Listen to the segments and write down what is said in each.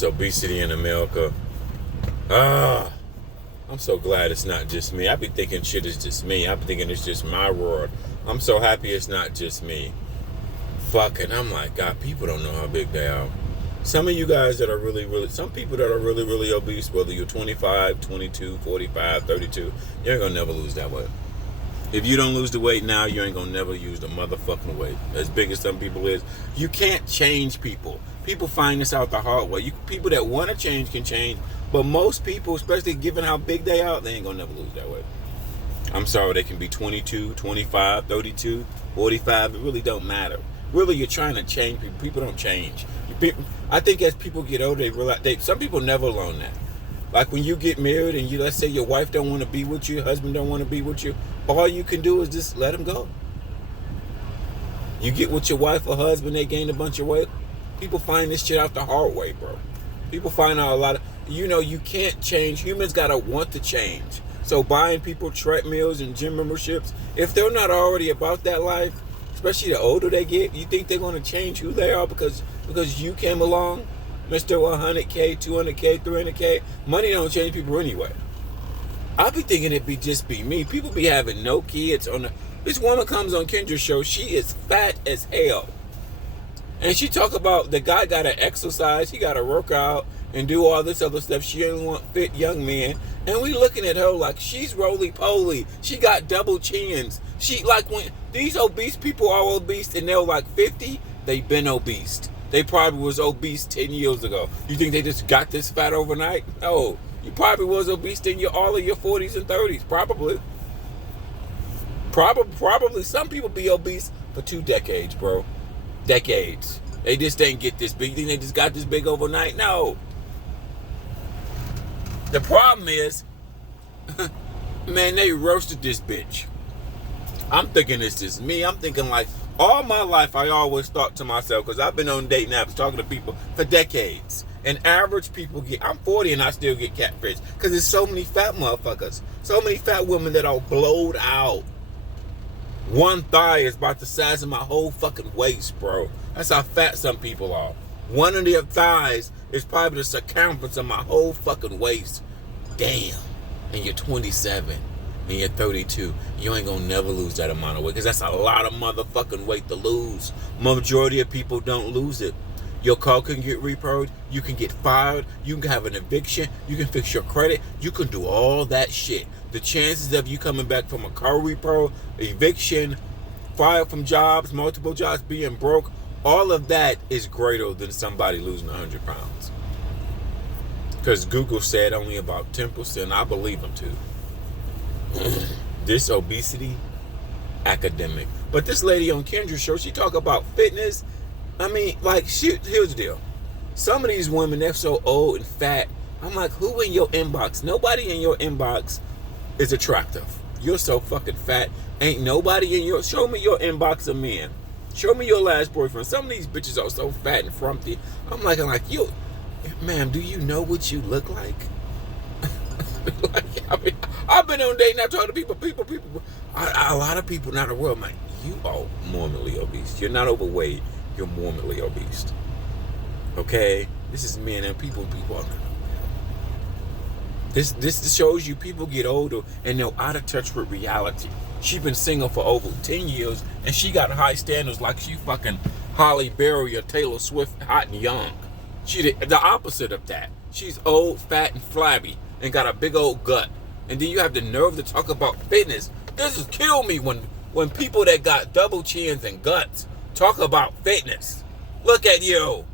This obesity in America. Ah, I'm so glad it's not just me. I be thinking shit is just me. I be thinking it's just my world. I'm so happy it's not just me. Fucking, I'm like, God, people don't know how big they are. Some of you guys that are some people that are really obese, whether you're 25, 22, 45, 32, you ain't gonna never lose that weight. If you don't lose the weight now, you ain't gonna never use the motherfucking weight. As big as some people is, you can't change people. People find this out the hard way. People that want to change can change, but most people, especially given how big they are, they ain't gonna never lose that weight. I'm sorry, they can be 22, 25, 32, 45. It really don't matter. Really, you're trying to change people. People don't change. I think as people get older, they realize some people never learn that. Like when you get married and let's say your wife don't want to be with you, your husband don't want to be with you, all you can do is just let them go. You get with your wife or husband, they gain a bunch of weight. People find this shit out the hard way, bro. People find out a lot of, you can't change. Humans gotta want to change. So buying people treadmills and gym memberships, if they're not already about that life, especially the older they get, you think they're going to change who they are because you came along, Mr. 100K, 200K, 300K. Money don't change people anyway. I be thinking it just be me. People be having no kids this woman comes on Kendra's show. She is fat as hell. And she talk about the guy got to exercise, he got to work out and do all this other stuff. She ain't want fit young men. And we looking at her like she's roly-poly. She got double chins. She like when these obese people are obese and they're like 50, they been obese. They probably was obese 10 years ago. You think they just got this fat overnight? No. You probably was obese in all of your 40s and 30s. Probably. Some people be obese for 2 decades, bro. Decades. They just ain't get this big. You think they just got this big overnight? No. The problem is, man, they roasted this bitch. I'm thinking it's just me. I'm thinking like, all my life I always thought to myself, because I've been on dating apps talking to people for decades. And average people I'm 40 and I still get catfish. Because there's so many fat motherfuckers. So many fat women that are blowed out. One thigh is about the size of my whole fucking waist, bro. That's how fat some people are. One of their thighs is probably the circumference of my whole fucking waist. Damn. And you're 27. And you're 32. You ain't gonna never lose that amount of weight. Because that's a lot of motherfucking weight to lose. Majority of people don't lose it. Your car can get repoed. You can get fired. You can have an eviction. You can fix your credit. You can do all that shit. The chances of you coming back from a car repo, eviction, fired from jobs, multiple jobs, being broke, all of that is greater than somebody losing 100 pounds. Because Google said only about 10%. I believe them too. This obesity, academic. But this lady on Kendra's show, she talk about fitness. I mean, like, here's the deal. Some of these women, they're so old and fat. I'm like, who in your inbox? Nobody in your inbox is attractive. You're so fucking fat. Ain't nobody in your... Show me your inbox of men. Show me your last boyfriend. Some of these bitches are so fat and frumpy. I'm like, you... Ma'am, do you know what you look like? I've been on dating. I've talked to people. A lot of people not in the world. I'm like, you are morbidly obese. You're not overweight. You're morbidly obese. Okay? This is men and people are not. This shows you people get older and they're out of touch with reality. She been single for over 10 years and she got high standards like she fucking Halle Berry or Taylor Swift, hot and young. She the opposite of that. She's old, fat, and flabby and got a big old gut. And then you have the nerve to talk about fitness. This is kill me when people that got double chins and guts talk about fitness. Look at you.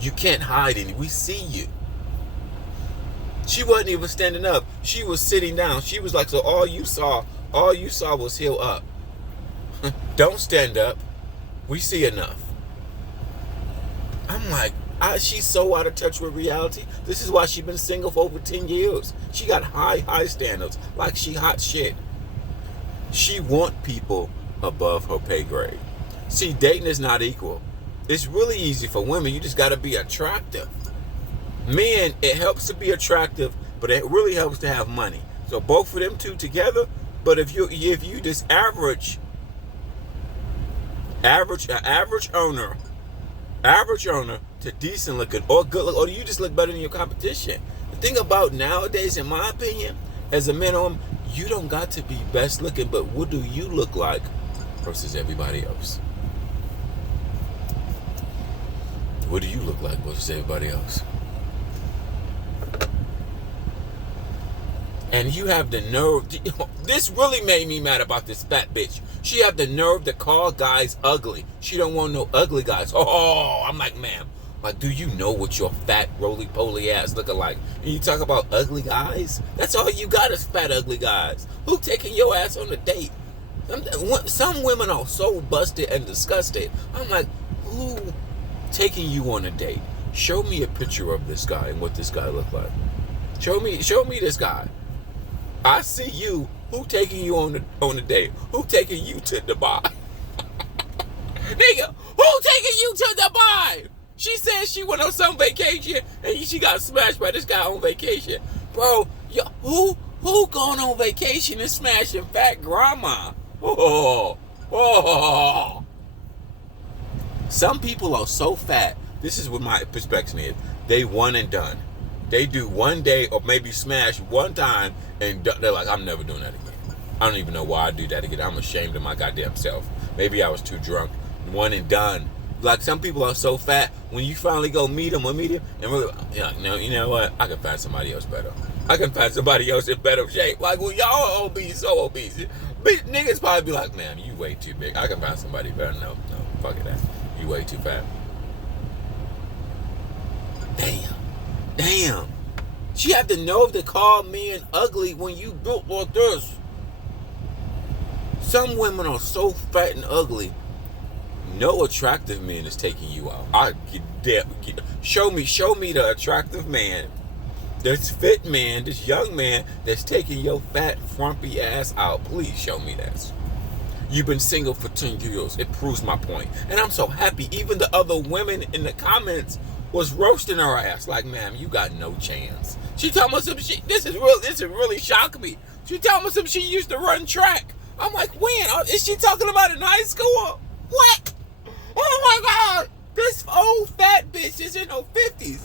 You can't hide any. We see you. She wasn't even standing up. She was sitting down. She was like, so all you saw was heel up. Don't stand up. We see enough. I'm like, she's so out of touch with reality. This is why she's been single for over 10 years. She got high standards. Like she hot shit. She want people above her pay grade. See, dating is not equal. It's really easy for women. You just got to be attractive. Men, it helps to be attractive, but it really helps to have money. So both of them two together. But if you just average owner to decent looking or good look, or do you just look better than your competition? The thing about nowadays, in my opinion, as a minimum, you don't got to be best looking, but what do you look like versus everybody else? What do you look like versus everybody else? And you have the nerve. This really made me mad about this fat bitch. She have the nerve to call guys ugly. She don't want no ugly guys. Oh, I'm like, ma'am, like, do you know what your fat, roly-poly ass looking like? And you talk about ugly guys? That's all you got is fat, ugly guys. Who taking your ass on a date? Some women are so busted and disgusted. I'm like, who taking you on a date? Show me a picture of this guy and what this guy look like. Show me this guy. I see you. Who taking you on the date? Who taking you to Dubai? Nigga, who taking you to Dubai? She said she went on some vacation and she got smashed by this guy on vacation. Bro, who going on vacation and smashing fat grandma? Oh. Some people are so fat. This is what my perspective is. They one and done. They do one day or maybe smash one time and they're like, I'm never doing that again. I don't even know why I do that again. I'm ashamed of my goddamn self. Maybe I was too drunk. One and done. Like, some people are so fat, when you finally go meet them, and really, you know what? I can find somebody else better. I can find somebody else in better shape. Like, well, y'all are obese, so obese. But niggas probably be like, man, you way too big. I can find somebody better. No, fuck it, that. You way too fat. Damn. She had the nerve to call men ugly when you built like this. Some women are so fat and ugly, no attractive man is taking you out. Show me the attractive man, this fit man, this young man that's taking your fat, frumpy ass out. Please show me that. You've been single for 10 years. It proves my point. And I'm so happy. Even the other women in the comments was roasting her ass. Like, ma'am, you got no chance. She told me some shit. This is really shocked me. She told me some she used to run track. I'm like, when? Is she talking about in high school? What? Oh my God. This old fat bitch is in her 50s.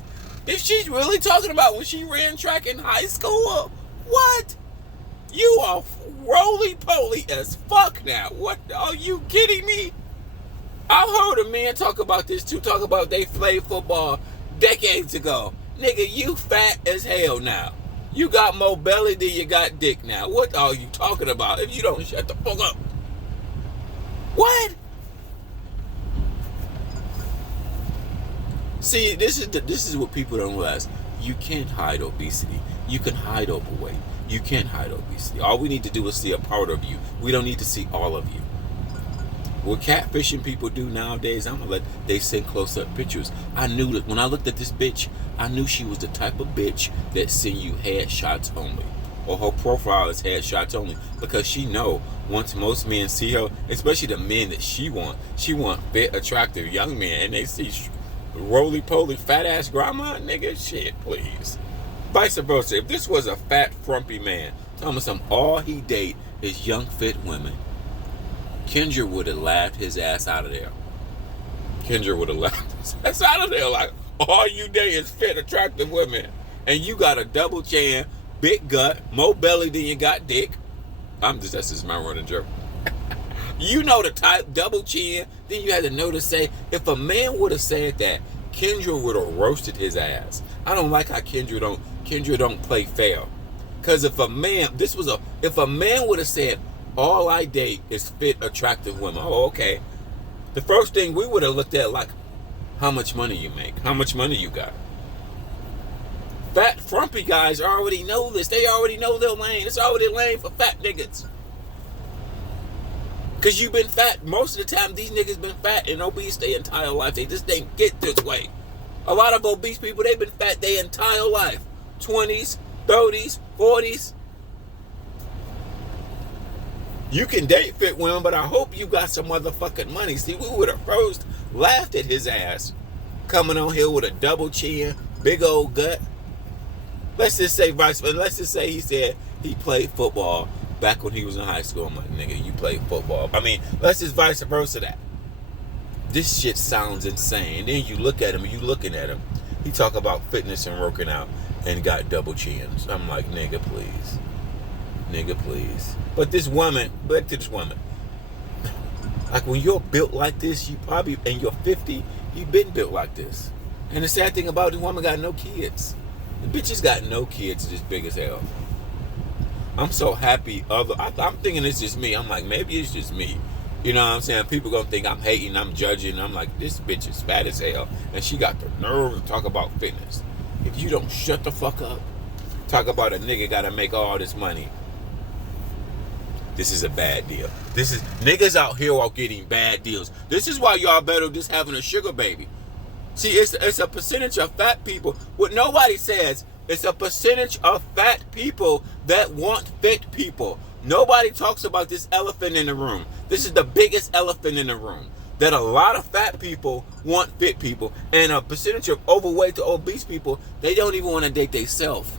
If she's really talking about when she ran track in high school, what? You are roly-poly as fuck now. What? Are you kidding me? I've heard a man talk about this too. Talk about they played football decades ago. Nigga, you fat as hell now. You got more belly than you got dick now. What are you talking about if you don't shut the fuck up? What? See, this is what people don't realize. You can't hide obesity. You can hide overweight. You can't hide obesity. All we need to do is see a part of you. We don't need to see all of you. What catfishing people do nowadays, I'm gonna let they send close-up pictures. I knew that when I looked at this bitch, I knew she was the type of bitch that send you headshots only, or her profile is headshots only, because she know once most men see her, especially the men that she want fit, attractive young men, and they see roly-poly fat-ass grandma, nigga, shit, please. Vice versa. If this was a fat, frumpy man, tell me something, all he date is young, fit women, Kendra would have laughed his ass out of there. Kendra would have laughed his ass out of there. Like, all you date is fit, attractive women. And you got a double chin, big gut, more belly than you got dick. That's just my running joke. You know the type, double chin. Then you had to know to say, if a man would have said that, Kendra would have roasted his ass. I don't like how Kendra don't play fair. Cause if a man would have said, all I date is fit, attractive women. Oh, okay. The first thing we would have looked at, like, how much money you make, how much money you got. Fat, frumpy guys already know this. They already know their lane. It's already lane for fat niggas. Because you've been fat. Most of the time, these niggas been fat and obese their entire life. They just didn't get this way. A lot of obese people, they've been fat their entire life. 20s, 30s, 40s. You can date fit women, but I hope you got some motherfucking money. See, we would have first laughed at his ass coming on here with a double chin, big old gut. Let's just say he said he played football back when he was in high school. I'm like, nigga, you played football. I mean, let's just vice versa that. This shit sounds insane. Then you look at him, and you looking at him. He talk about fitness and working out and got double chins. I'm like, nigga, please. Nigga, please. But this woman, back to this woman. Like, when you're built like this, you probably, and you're 50, you've been built like this. And the sad thing about this woman got no kids. The bitch has got no kids, just big as hell. I'm so happy. I'm thinking it's just me. I'm like, maybe it's just me. You know what I'm saying? People gonna think I'm hating, I'm judging. I'm like, this bitch is fat as hell. And she got the nerve to talk about fitness. If you don't shut the fuck up, talk about a nigga gotta make all this money. This is a bad deal. This is, niggas out here are getting bad deals. This is why y'all better just having a sugar baby. See, it's a percentage of fat people. What nobody says, it's a percentage of fat people that want fit people. Nobody talks about this elephant in the room. This is the biggest elephant in the room. That a lot of fat people want fit people. And a percentage of overweight to obese people, they don't even want to date themselves.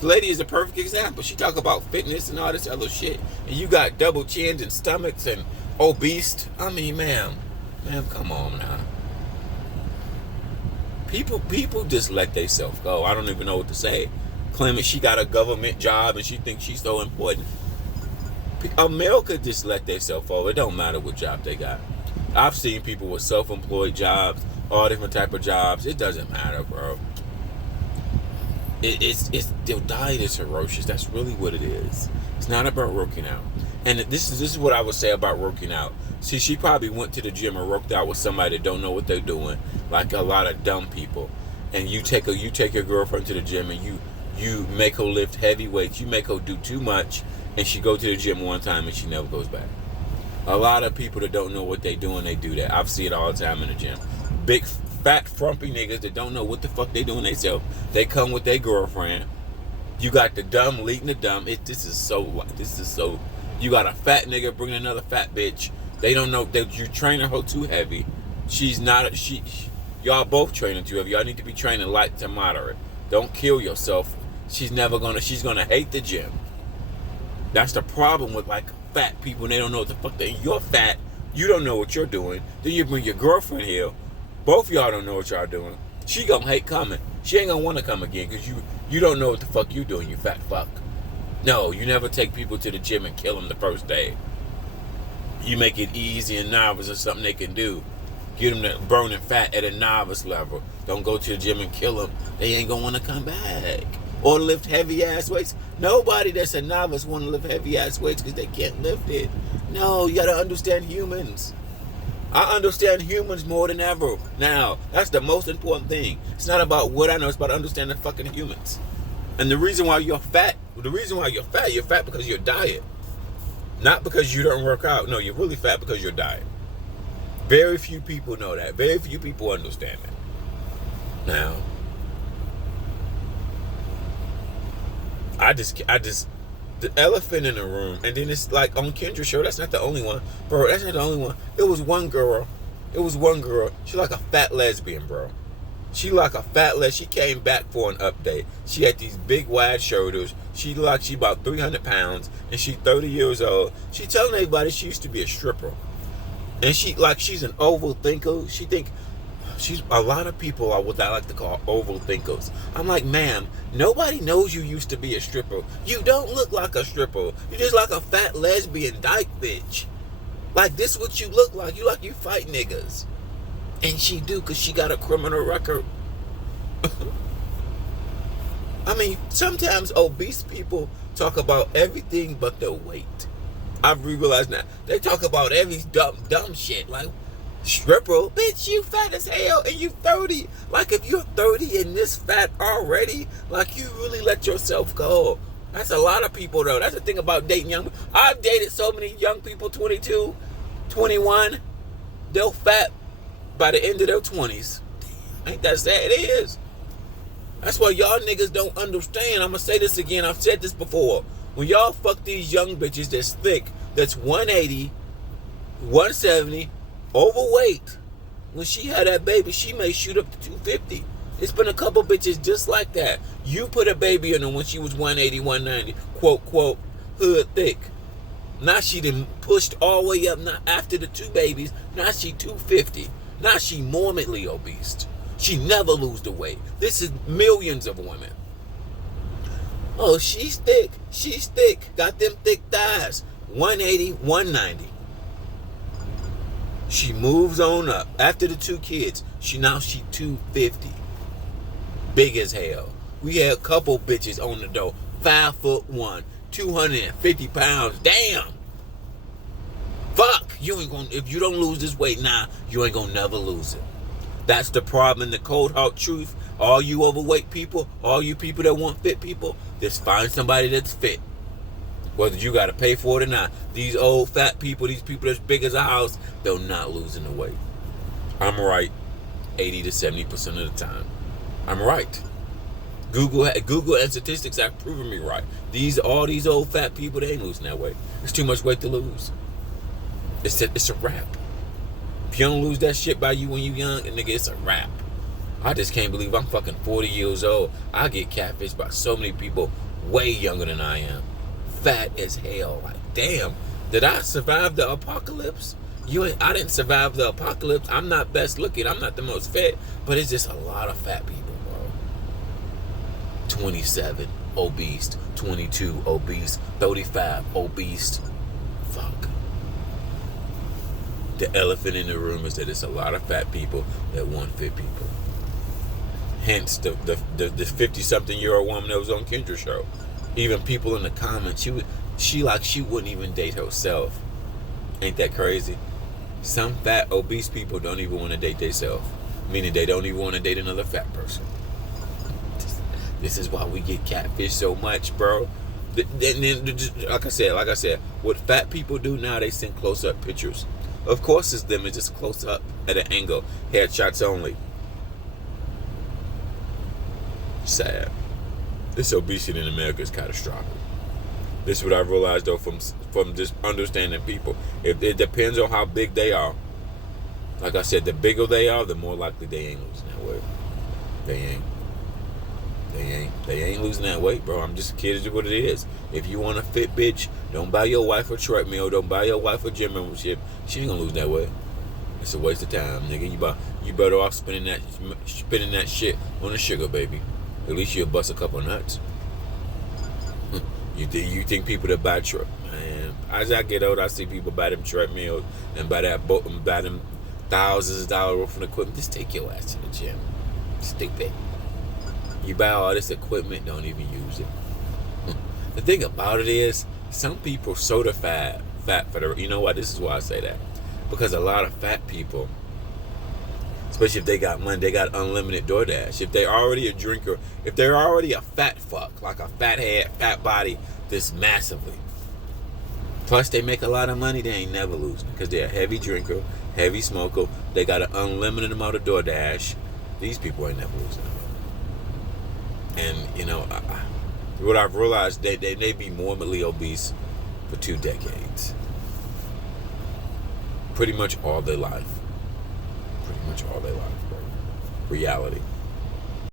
The lady is a perfect example. She talk about fitness and all this other shit. And you got double chins and stomachs and obese. I mean, ma'am, come on now. People just let themselves go. I don't even know what to say. Claiming she got a government job and she thinks she's so important. America just let themselves go. It don't matter what job they got. I've seen people with self-employed jobs, all different type of jobs. It doesn't matter, bro. It's their diet is ferocious. That's really what it is. It's not about working out. And this is what I would say about working out. See, she probably went to the gym and worked out with somebody that don't know what they're doing, like a lot of dumb people. And you take your girlfriend to the gym and you make her lift heavy weights. You make her do too much, and she go to the gym one time and she never goes back. A lot of people that don't know what they doing, they do that. I've seen it all the time in the gym. Big fat frumpy niggas that don't know what the fuck they doing themselves. They come with their girlfriend. You got the dumb leading the dumb. This is so. You got a fat nigga bringing another fat bitch. They don't know that you training her too heavy. She's not. Y'all both training too heavy. Y'all need to be training light to moderate. Don't kill yourself. She's gonna hate the gym. That's the problem with like fat people. They don't know what the fuck you're fat. You don't know what you're doing. Then you bring your girlfriend here. Both of y'all don't know what y'all doing. She gonna hate coming. She ain't gonna want to come again because you don't know what the fuck you doing, you fat fuck. No, you never take people to the gym and kill them the first day. You make it easy and novice or something they can do. Get them to burning fat at a novice level. Don't go to the gym and kill them. They ain't gonna want to come back. Or lift heavy ass weights. Nobody that's a novice want to lift heavy ass weights because they can't lift it. No, you gotta understand humans. I understand humans more than ever now. That's the most important thing. It's not about what I know. It's about understanding fucking humans. And the reason why you're fat, you're fat because of your diet. Not because you don't work out. No, you're really fat because of your diet. Very few people know that. Very few people understand that. Now, I just, the elephant in the room, and then it's like on Kendra's show, that's not the only one. Bro, that's not the only one. It was one girl. She like a fat lesbian, bro. She like a fat lesbian. She came back for an update. She had these big wide shoulders. She about 300 pounds, and she 30 years old. She telling everybody she used to be a stripper. And she's an overthinker. She think she's, a lot of people are what I like to call overthinkers. I'm like, ma'am, nobody knows you used to be a stripper. You don't look like a stripper. You just like a fat lesbian dyke bitch. Like, this what you look like. You fight niggas. And she do, because she got a criminal record. I mean, sometimes obese people talk about everything but their weight. I've realized now. They talk about every dumb shit. Like, stripper, bitch, you fat as hell and you 30. Like, if you're 30 and this fat already, like, you really let yourself go. That's a lot of people, though. That's the thing about dating young people. I've dated so many young people, 22, 21. They're fat by the end of their 20s. Ain't that sad? It is. That's why y'all niggas don't understand. I'm going to say this again. I've said this before. When y'all fuck these young bitches that's thick, that's 180, 170, overweight, when she had that baby, she may shoot up to 250. It's been a couple bitches just like that. You put a baby in her when she was 180, 190, quote, hood thick. Now she done pushed all the way up. Now after the 2 babies, now she 250. Now she morbidly obese. She never lose the weight. This is millions of women. Oh, she's thick. She's thick. Got them thick thighs. 180, 190. She moves on up. After the 2 kids, she 250. Big as hell. We had a couple bitches on the door. 5'1", 250 pounds. Damn. Fuck. You ain't gonna, if you don't lose this weight now, you ain't gonna never lose it. That's the problem. The cold hard truth. All you overweight people, all you people that want fit people, just find somebody that's fit. Whether you got to pay for it or not. These old fat people, these people that's big as a house, they're not losing the weight. I'm right 80 to 70% of the time. I'm right. Google and statistics have proven me right. All these old fat people, they ain't losing that weight. It's too much weight to lose. It's a wrap. If you don't lose that shit by you when you young, nigga, it's a wrap. I just can't believe I'm fucking 40 years old. I get catfished by so many people way younger than I am. Fat as hell. Like, damn, did I survive the apocalypse? I didn't survive the apocalypse. I'm not best looking. I'm not the most fit. But it's just a lot of fat people, bro. 27, obese. 22, obese. 35, obese. Fuck. The elephant in the room is that it's a lot of fat people that want fit people. Hence the 50-something-year-old woman that was on Kendra's show. Even people in the comments, she wouldn't even date herself. Ain't that crazy? Some fat, obese people don't even want to date themselves. Meaning they don't even want to date another fat person. This is why we get catfish so much, bro. Like I said, what fat people do now, they send close-up pictures. Of course it's them, it's just close-up at an angle. Headshots only. Sad. This obesity in America is catastrophic. This is what I've realized, though, from just understanding people. It depends on how big they are. Like I said, the bigger they are, the more likely they ain't losing that weight. They ain't losing that weight, bro. I'm just kidding you what it is. If you want a fit bitch, don't buy your wife a treadmill. Don't buy your wife a gym membership. She ain't gonna lose that weight. It's a waste of time, nigga. You better off spending that shit on a sugar baby. At least you'll bust a couple nuts. You think people that buy man? As I get older, I see people buy them treadmills and buy them thousands of dollars worth of equipment. Just take your ass to the gym. Stupid. You buy all this equipment, don't even use it. The thing about it is, some people certified fat for the. You know what? This is why I say that, because a lot of fat people, especially if they got money, they got unlimited DoorDash. If they're already a drinker, if they're already a fat fuck, like a fat head, fat body, this massively. Plus, they make a lot of money, they ain't never losing because they're a heavy drinker, heavy smoker. They got an unlimited amount of DoorDash. These people ain't never losing. And, you know, what I've realized, they may be morbidly obese for 2 decades. Pretty much all their life. Bro. Reality.